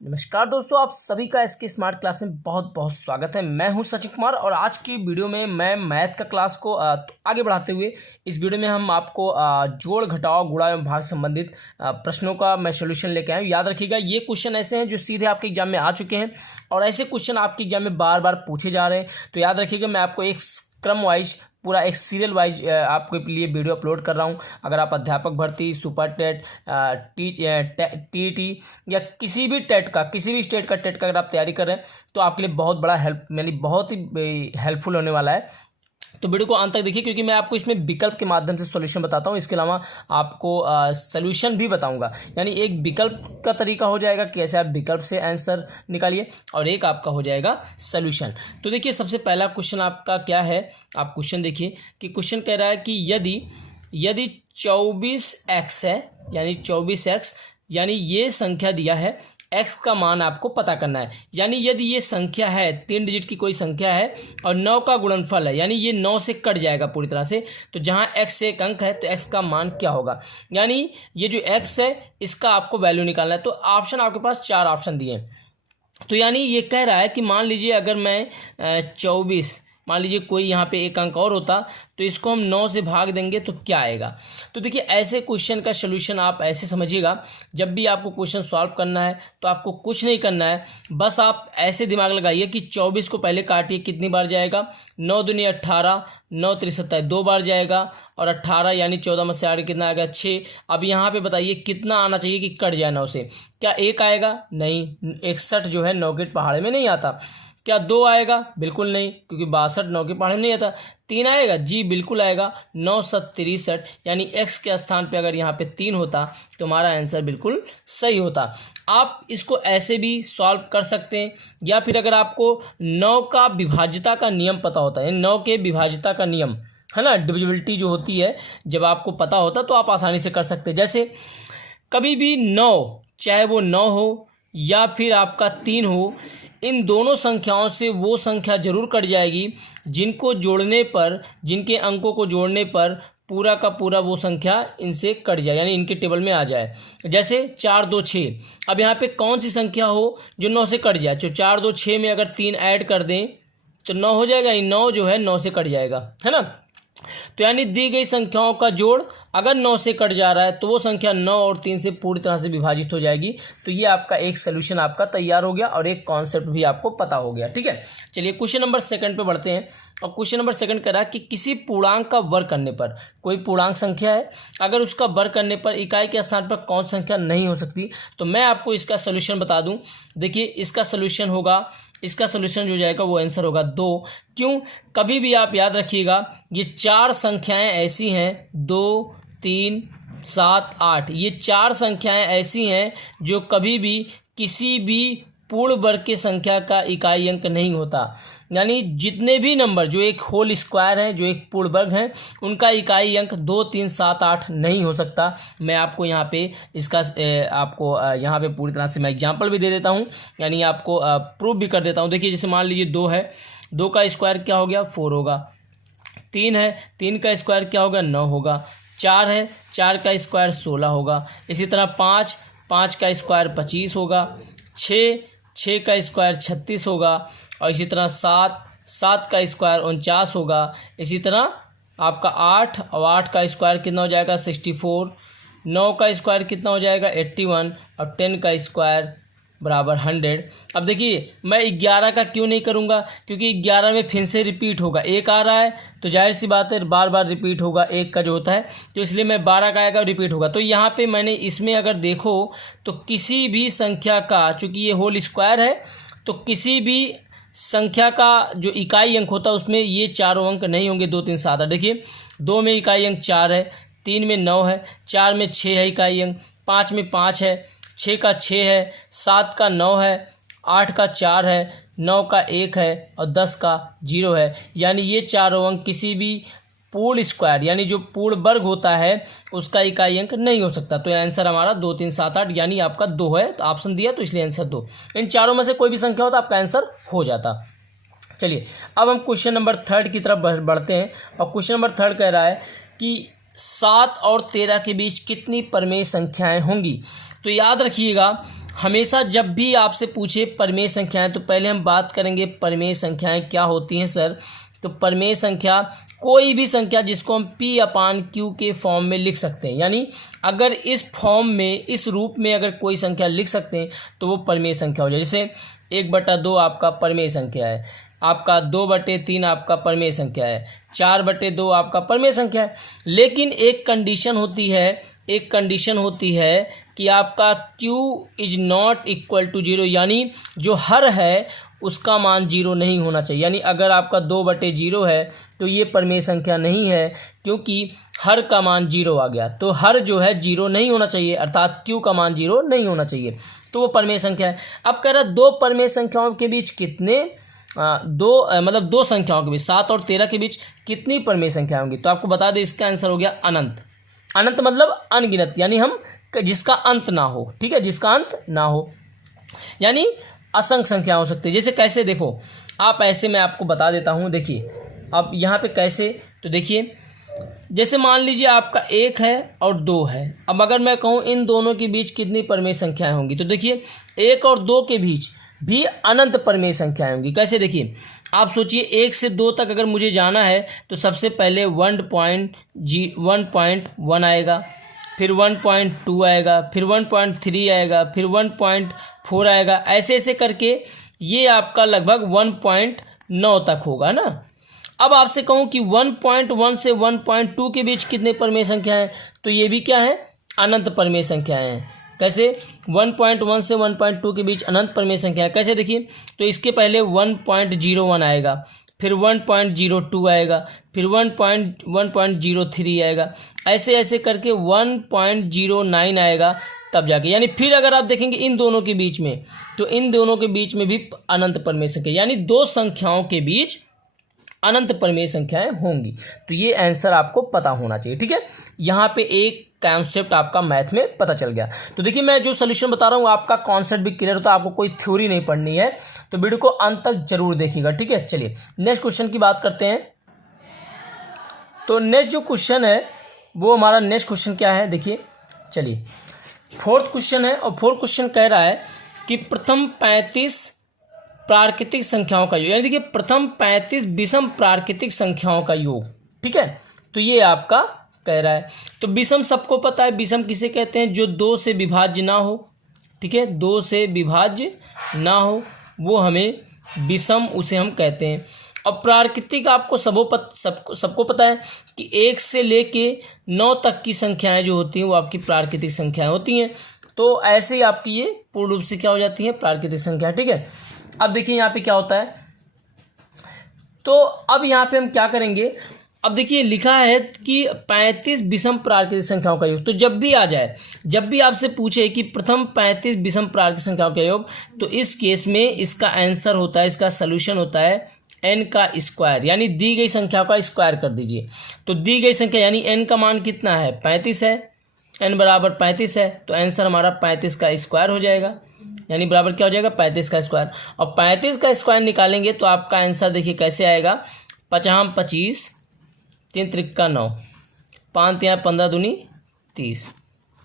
नमस्कार दोस्तों, आप सभी का इसके स्मार्ट क्लास में बहुत बहुत स्वागत है। मैं हूं सचिन कुमार और आज की वीडियो में मैं मैथ का क्लास को आगे बढ़ाते हुए इस वीडियो में हम आपको जोड़ घटाव गुणा एवं भाग संबंधित प्रश्नों का मैं सोल्यूशन लेके आया हूं। याद रखिएगा, ये क्वेश्चन ऐसे हैं जो सीधे आपके एग्जाम में आ चुके हैं और ऐसे क्वेश्चन आपके एग्जाम में बार बार पूछे जा रहे हैं। तो याद रखिएगा, मैं आपको एक क्रम वाइज पूरा एक सीरियल वाइज आपके लिए वीडियो अपलोड कर रहा हूं। अगर आप अध्यापक भर्ती, सुपर टेट, टीईटी या किसी भी टेट का, किसी भी स्टेट का टेट का अगर आप तैयारी कर रहे हैं तो आपके लिए बहुत बड़ा हेल्प, यानी बहुत ही हेल्पफुल होने वाला है। तो वीडियो को अंत तक देखिए, क्योंकि मैं आपको इसमें विकल्प के माध्यम से सॉल्यूशन बताता हूँ। इसके अलावा आपको सॉल्यूशन भी बताऊंगा, यानी एक विकल्प का तरीका हो जाएगा कैसे आप विकल्प से आंसर निकालिए और एक आपका हो जाएगा सॉल्यूशन। तो देखिए, सबसे पहला क्वेश्चन आपका क्या है, आप क्वेश्चन देखिए कि क्वेश्चन कह रहा है कि यदि 24x है, यानी 24x, यानी ये संख्या दिया है, x का मान आपको पता करना है। यानी यदि ये संख्या है, 3 डिजिट की कोई संख्या है और 9 का गुणनफल है, यानी ये 9 से कट जाएगा पूरी तरह से, तो जहां x से एक अंक है तो x का मान क्या होगा। यानी ये जो x है इसका आपको वैल्यू निकालना है। तो ऑप्शन आपके पास 4 ऑप्शन दिए हैं। तो यानी ये कह रहा है कि मान लीजिए अगर मैं 24, मान लीजिए कोई यहाँ पे एक अंक और होता तो इसको हम 9 से भाग देंगे तो क्या आएगा। तो देखिए, ऐसे क्वेश्चन का सलूशन आप ऐसे समझिएगा, जब भी आपको क्वेश्चन सॉल्व करना है तो आपको कुछ नहीं करना है, बस आप ऐसे दिमाग लगाइए कि 24 को पहले काटिए, कितनी बार जाएगा, 9 दूनी 18, 9 3 27 2 बार जाएगा और 18 यानी 14 में से 8 कितना आएगा 6। अब यहाँ पे बताइए कितना आना चाहिए कि कट जाए 9 से, क्या 1 आएगा? नहीं, 61 जो है 9 के पहाड़े में नहीं आता। क्या 2 आएगा? बिल्कुल नहीं, क्योंकि 62 9 के पहाड़े में नहीं आता। 3 आएगा? जी बिल्कुल आएगा। 9 7 63, यानी x के स्थान पे अगर यहाँ पे 3 होता तो हमारा आंसर बिल्कुल सही होता। आप इसको ऐसे भी सॉल्व कर सकते हैं, या फिर अगर आपको 9 का विभाज्यता का नियम पता होता है, 9 के विभाज्यता का नियम है ना, डिविजिबिलिटी जो होती है, जब आपको पता होता तो आप आसानी से कर सकते हैं। जैसे कभी भी 9, चाहे वो 9 हो या फिर आपका 3 हो, इन दोनों संख्याओं से वो संख्या जरूर कट जाएगी जिनको जोड़ने पर, जिनके अंकों को जोड़ने पर पूरा का पूरा वो संख्या इनसे कट जाए, यानी इनके टेबल में आ जाए। जैसे 4 2 6, अब यहाँ पे कौन सी संख्या हो जो 9 से कट जाए। तो 4 2 6 में अगर 3 ऐड कर दें तो 9 हो जाएगा, 9 जो है 9 से कट जाएगा, है ना। तो यानी दी गई संख्याओं का जोड़ अगर 9 से कट जा रहा है तो वो संख्या 9 और 3 से पूरी तरह से विभाजित हो जाएगी। तो ये आपका एक सोल्यूशन आपका तैयार हो गया और एक कॉन्सेप्ट भी आपको पता हो गया। ठीक है, चलिए क्वेश्चन नंबर 2 पे बढ़ते हैं। और क्वेश्चन नंबर 2 कह रहा है कि किसी पूर्णांक का वर्ग करने पर, कोई पूर्णांक संख्या है, अगर उसका वर्ग करने पर इकाई के स्थान पर कौन संख्या नहीं हो सकती। तो मैं आपको इसका सोल्यूशन बता दूं। देखिए, इसका सोल्यूशन होगा, इसका सोल्यूशन जो जाएगा वो आंसर होगा 2। क्यों? कभी भी आप याद रखिएगा, ये 4 संख्याएं ऐसी हैं, 2 3 7 8, ये 4 संख्याएं ऐसी हैं जो कभी भी किसी भी पूर्ण वर्ग की संख्या का इकाई अंक नहीं होता। यानी जितने भी नंबर जो एक होल स्क्वायर है, जो एक पूर्ण वर्ग है, उनका इकाई अंक 2 3 7 8 नहीं हो सकता। मैं आपको यहाँ पे इसका आपको यहाँ पे पूरी तरह से मैं एग्जांपल भी दे देता हूँ, यानी आपको प्रूफ भी कर देता हूँ। देखिए, जैसे मान लीजिए 2 है, 2 का स्क्वायर क्या हो गया? 4 होगा। 3 है, 3 का स्क्वायर क्या होगा? 9 होगा। 4 है, 4 का स्क्वायर 16 होगा। इसी तरह 5, 5 का स्क्वायर 25 होगा। 6, 6 का स्क्वायर 36 होगा। और इसी तरह 7, 7 का स्क्वायर 49 होगा। इसी तरह आपका 8, और 8 का स्क्वायर कितना हो जाएगा? 64। 9 का स्क्वायर कितना हो जाएगा? 81। और 10 का स्क्वायर बराबर 100। अब देखिए, मैं 11 का क्यों नहीं करूँगा, क्योंकि 11 में फिर से रिपीट होगा, 1 आ रहा है तो जाहिर सी बात है बार बार रिपीट होगा 1 का जो होता है, तो इसलिए मैं 12 का आएगा रिपीट होगा। तो यहाँ पे मैंने इसमें अगर देखो तो किसी भी संख्या का, चूँकि ये होल स्क्वायर है, तो किसी भी संख्या का जो इकाई अंक होता है उसमें ये चारों अंक नहीं होंगे, 2 3 7 8। देखिए, 2 में इकाई अंक 4 है, 3 में 9 है, 4 में 6 है इकाई अंक, 5 में 5 है, 6 का 6 है, 7 का 9 है, 8 का 4 है, 9 का 1 है और 10 का 0 है। यानी ये चारों अंक किसी भी पूर्ण स्क्वायर, यानी जो पूर्ण वर्ग होता है, उसका इकाई अंक नहीं हो सकता। तो आंसर हमारा 2 3 7 8, यानी आपका 2 है। तो ऑप्शन दिया तो इसलिए आंसर 2। इन चारों में से कोई भी संख्या हो तो आपका आंसर हो जाता। चलिए, अब हम क्वेश्चन नंबर 3 की तरफ बढ़ते हैं। और क्वेश्चन नंबर 3 कह रहा है कि 7 और 13 के बीच कितनी परमेय संख्याएं होंगी। तो याद रखिएगा, हमेशा जब भी आपसे पूछे परिमेय संख्याएं, तो पहले हम बात करेंगे परिमेय संख्याएं क्या होती हैं सर। तो परिमेय संख्या कोई भी संख्या जिसको हम P/Q के फॉर्म में लिख सकते हैं, यानी अगर इस फॉर्म में, इस रूप में अगर कोई संख्या लिख सकते हैं तो वो परिमेय संख्या हो जाए। जैसे 1/2 आपका परिमेय संख्या है, आपका 2/3 आपका परिमेय संख्या है, 4/2 आपका परिमेय संख्या है। लेकिन एक कंडीशन होती है कि आपका Q is not equal to 0, यानी जो हर है उसका मान 0 नहीं होना चाहिए। यानी अगर आपका 2/0 है तो ये परिमेय संख्या नहीं है, क्योंकि हर का मान 0 आ गया। तो हर जो है 0 नहीं होना चाहिए, अर्थात Q का मान 0 नहीं होना चाहिए, तो वो परिमेय संख्या है। अब कह रहा है दो परिमेय संख्याओं के बीच कितने दो संख्याओं के बीच 7 और 13 के बीच कितनी परिमेय संख्या होंगी। तो आपको बता दें इसका आंसर हो गया अनंत। अनंत मतलब अनगिनत, यानी हम जिसका अंत ना हो, ठीक है, जिसका अंत ना हो, यानी असंख्य संख्या हो सकती है। जैसे कैसे, देखो आप ऐसे, मैं आपको बता देता हूँ। देखिए अब यहाँ पे कैसे, तो देखिए जैसे मान लीजिए आपका 1 है और 2 है। अब अगर मैं कहूँ इन दोनों के बीच कितनी परिमेय संख्याएं होंगी, तो देखिए 1 और 2 के बीच भी अनंत परिमेय संख्याएं होंगी। कैसे, देखिए आप सोचिए 1 से 2 तक अगर मुझे जाना है तो सबसे पहले 1.1 आएगा, फिर 1.2 आएगा, फिर 1.3 आएगा, फिर 1.4 आएगा, ऐसे ऐसे करके ये आपका लगभग 1.9 तक होगा ना। अब आपसे कहूँ कि 1.1 से 1.2 के बीच कितने परिमेय संख्या हैं, तो ये भी क्या है, अनंत परिमेय संख्याएं हैं। कैसे, 1.1 से 1.2 के बीच अनंत परिमेय संख्या है। कैसे, देखिए तो इसके पहले 1.01 आएगा, फिर 1.02 आएगा, फिर 1.03 आएगा, ऐसे ऐसे करके 1.09 आएगा तब जाके, यानी फिर अगर आप देखेंगे इन दोनों के बीच में, तो इन दोनों के बीच में भी अनंत परिमेय संख्या, यानी दो संख्याओं के बीच अनंत परिमेय संख्याएं होंगी। तो ये आंसर आपको पता होना चाहिए, ठीक है। यहाँ पे एक कॉन्सेप्ट आपका मैथ में पता चल गया। तो देखिए मैं जो सोल्यूशन बता रहा हूँ आपका कॉन्सेप्ट भी क्लियर होता है, आपको कोई थ्योरी नहीं पढ़नी है, तो वीडियो को अंत तक जरूर देखिएगा, ठीक है। चलिए नेक्स्ट क्वेश्चन की बात करते हैं। तो नेक्स्ट जो क्वेश्चन है वो हमारा नेक्स्ट क्वेश्चन क्या है, देखिए चलिए फोर्थ क्वेश्चन है, और फोर्थ क्वेश्चन कह रहा है कि प्रथम 35 प्राकृतिक संख्याओं का योग, यानी देखिए प्रथम 35 विषम प्राकृतिक संख्याओं का योग, ठीक है। तो ये आपका कह रहा है, तो विषम सबको पता है, विषम किसे कहते हैं, जो 2 से विभाज्य ना हो, ठीक है, 2 से विभाज्य ना हो वो हमें विषम उसे हम कहते हैं। और प्राकृतिक आपको सबको पता है कि 1 से लेके 9 तक की संख्याएं जो होती हैं वो आपकी प्राकृतिक संख्याएं होती हैं। तो ऐसे ही आपकी ये पूर्ण रूप से क्या हो जाती है, प्राकृतिक संख्या, ठीक है। अब देखिए यहाँ पे क्या होता है, तो अब यहाँ पे हम क्या करेंगे, अब देखिए लिखा है कि 35 विषम प्राकृतिक संख्याओं का योग। तो जब भी आ जाए, जब भी आपसे पूछे कि प्रथम 35 विषम प्राकृतिक संख्याओं का योग, तो इस केस में इसका आंसर होता है, इसका सोल्यूशन होता है n का स्क्वायर, यानी दी गई संख्या का स्क्वायर कर दीजिए। तो दी गई संख्या यानी n का मान कितना है, 35 है, n बराबर 35 है, तो आंसर हमारा 35 का स्क्वायर हो जाएगा, यानी बराबर क्या हो जाएगा, 35 का स्क्वायर। और 35 का स्क्वायर निकालेंगे तो आपका आंसर देखिए कैसे आएगा, 5 25 3 त्रिका 9, 5 3 15 दूनी 30,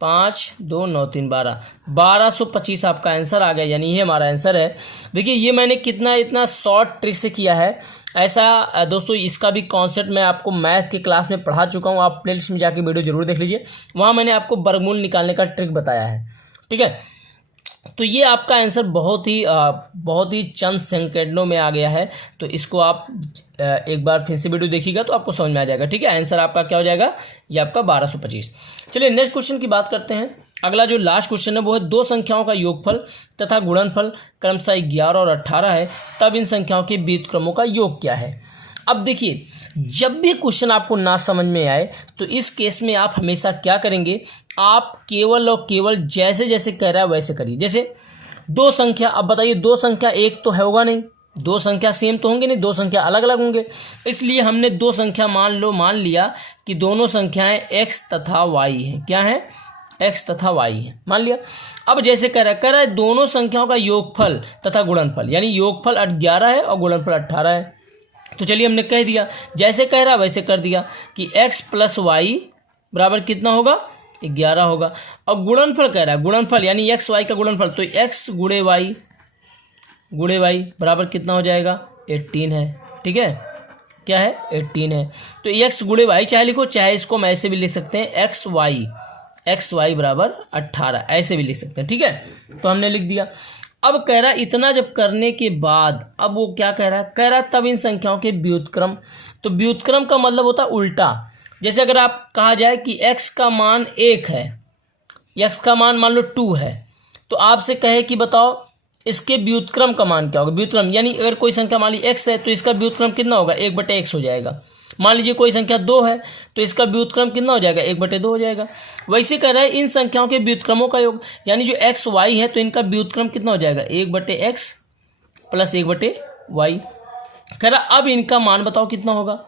5 2 9 3 12, 1225 आपका आंसर आ गया, यानी ये हमारा आंसर है। देखिए ये मैंने कितना इतना शॉर्ट ट्रिक से किया है ऐसा दोस्तों, इसका भी कॉन्सेप्ट मैं आपको मैथ की क्लास में पढ़ा चुका हूँ, आप प्लेलिस्ट में जाके वीडियो जरूर देख लीजिए, वहाँ मैंने आपको वर्गमूल निकालने का ट्रिक बताया है, ठीक है। तो ये आपका आंसर बहुत ही चंद सेकंडों में आ गया है। तो इसको आप एक बार फिर से वीडियो देखिएगा तो आपको समझ में आ जाएगा, ठीक है। आंसर आपका क्या हो जाएगा, ये आपका 1225। चलिए नेक्स्ट क्वेश्चन की बात करते हैं। अगला जो लास्ट क्वेश्चन है वो है दो संख्याओं का योगफल तथा गुणनफल क्रमशः 11 और 18 है, तब इन संख्याओं के व्युत्क्रमों का योग क्या है। अब देखिए जब भी क्वेश्चन आपको ना समझ में आए तो इस केस में आप हमेशा क्या करेंगे, आप केवल और केवल जैसे जैसे कह रहा है वैसे करिए। जैसे दो संख्या, अब बताइए दो संख्या एक तो होगा नहीं, दो संख्या सेम तो होंगे नहीं, दो संख्या अलग अलग होंगे, इसलिए हमने दो संख्या मान लिया कि दोनों संख्याएं x तथा y हैं। क्या है, x तथा y है, मान लिया। अब जैसे कह रहा है दोनों संख्याओं का योगफल तथा गुणनफल, यानी योगफल 11 है और गुणनफल 18 है। तो चलिए हमने कह दिया, जैसे कह रहा वैसे कर दिया कि x प्लस वाई बराबर कितना होगा, 11 होगा। और गुणनफल कह रहा है, गुणनफल यानी एक्स वाई का गुणनफल, तो एक्स गुणे वाई बराबर कितना हो जाएगा, 18 है। ठीक है, क्या है, 18 है। तो एक्स गुणे वाई चाहे लिखो, चाहे इसको हम ऐसे भी लिख सकते हैं, एक्स वाई बराबर 18, ऐसे भी लिख सकते हैं। ठीक है, तो हमने लिख दिया। अब कह रहा है इतना जब करने के बाद, अब वो क्या कह रहा है, तब इन संख्याओं के व्युत्क्रम। तो व्युत्क्रम का मतलब होता है उल्टा। जैसे अगर आप कहा जाए कि x का मान 1 है, x का मान मान लो 2 है, तो आपसे कहे कि बताओ इसके व्युत्क्रम का मान क्या होगा। व्युत्क्रम यानी अगर कोई संख्या मान ली x है तो इसका व्युत्क्रम कितना होगा, 1/x हो जाएगा। मान लीजिए कोई संख्या 2 है तो इसका व्युत्क्रम कितना हो जाएगा, 1/2 हो जाएगा। वैसे कह रहा है इन संख्याओं के व्युत्क्रमों का योग, यानी जो x y है तो इनका व्युत्क्रम कितना हो जाएगा, 1/x प्लस 1/y। कह रहा अब इनका मान बताओ कितना होगा।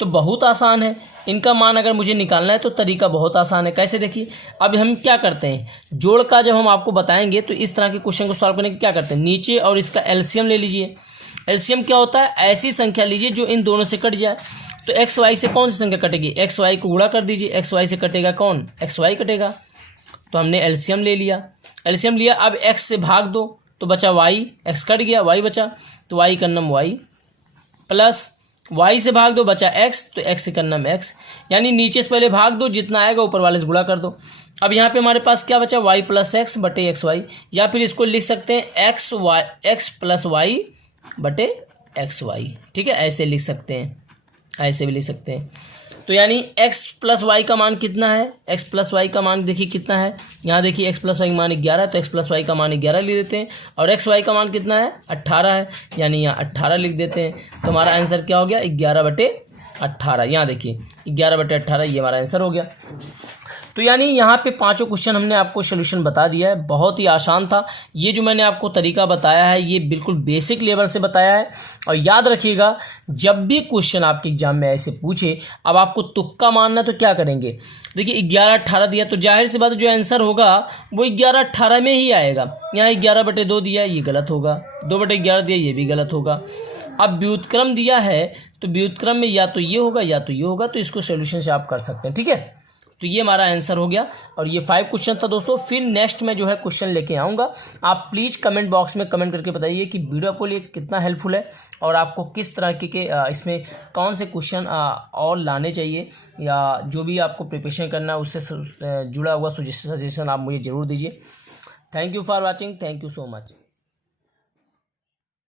तो बहुत आसान है, इनका मान अगर मुझे निकालना है तो तरीका बहुत आसान है। कैसे, देखिए अब हम क्या करते हैं, जोड़ का जब हम आपको बताएंगे तो इस तरह के क्वेश्चन को सॉल्व करने के क्या करते हैं, नीचे और इसका एलसीएम ले लीजिए। एलसीएम क्या होता है, ऐसी संख्या लीजिए जो इन दोनों से कट जाए। तो एक्स वाई से कौन सी संख्या कटेगी, एक्स वाई को गुणा कर दीजिए, एक्स वाई से कटेगा कौन, एक्स वाई कटेगा। तो हमने एलसीएम ले लिया, एलसीएम लिया। अब एक्स से भाग दो तो बचा वाई, एक्स कट गया, वाई बचा, तो वाई का नाम वाई, प्लस y से भाग दो बचा x, तो x से करना में x, यानी नीचे से पहले भाग दो, जितना आएगा ऊपर वाले से गुणा कर दो। अब यहाँ पे हमारे पास क्या बचा, y प्लस एक्स बटे एक्स वाई, या फिर इसको लिख सकते हैं x प्लस वाई बटे एक्स वाई। ठीक है, ऐसे लिख सकते हैं, ऐसे भी लिख सकते हैं। तो यानी x प्लस वाई का मान कितना है, x प्लस वाई का मान देखिए कितना है, यहाँ देखिए x प्लस वाई का मान 11, तो x प्लस वाई का मान 11 लिख देते हैं, और एक्स वाई का मान कितना है, 18 है, यानी यहाँ 18 लिख देते हैं। तो हमारा आंसर क्या हो गया, 11/18। यहाँ देखिए 11/18, ये हमारा आंसर हो गया। तो यानी यहाँ पे पांचों क्वेश्चन हमने आपको सोल्यूशन बता दिया है, बहुत ही आसान था। ये जो मैंने आपको तरीका बताया है ये बिल्कुल बेसिक लेवल से बताया है। और याद रखिएगा जब भी क्वेश्चन आपके एग्जाम में ऐसे पूछे, अब आपको तुक्का मारना तो क्या करेंगे, देखिए 11/18 दिया तो जाहिर सी बात जो आंसर होगा वो 11/18 में ही आएगा। यहाँ 11/2 दिया, ये गलत होगा, 2/11 दिया, ये भी गलत होगा। अब व्युत्क्रम दिया है तो व्युत्क्रम में या तो ये होगा या तो ये होगा, तो इसको सोल्यूशन से आप कर सकते हैं। ठीक है, तो ये हमारा आंसर हो गया। और ये 5 क्वेश्चन था दोस्तों। फिर नेक्स्ट में जो है क्वेश्चन लेके आऊँगा। आप प्लीज़ कमेंट बॉक्स में कमेंट करके बताइए कि वीडियो आपको लिए कितना हेल्पफुल है और आपको किस तरह के इसमें कौन से क्वेश्चन और लाने चाहिए, या जो भी आपको प्रिपरेशन करना है उससे जुड़ा हुआ सजेशन आप मुझे ज़रूर दीजिए। Thank you for watching, thank you so much.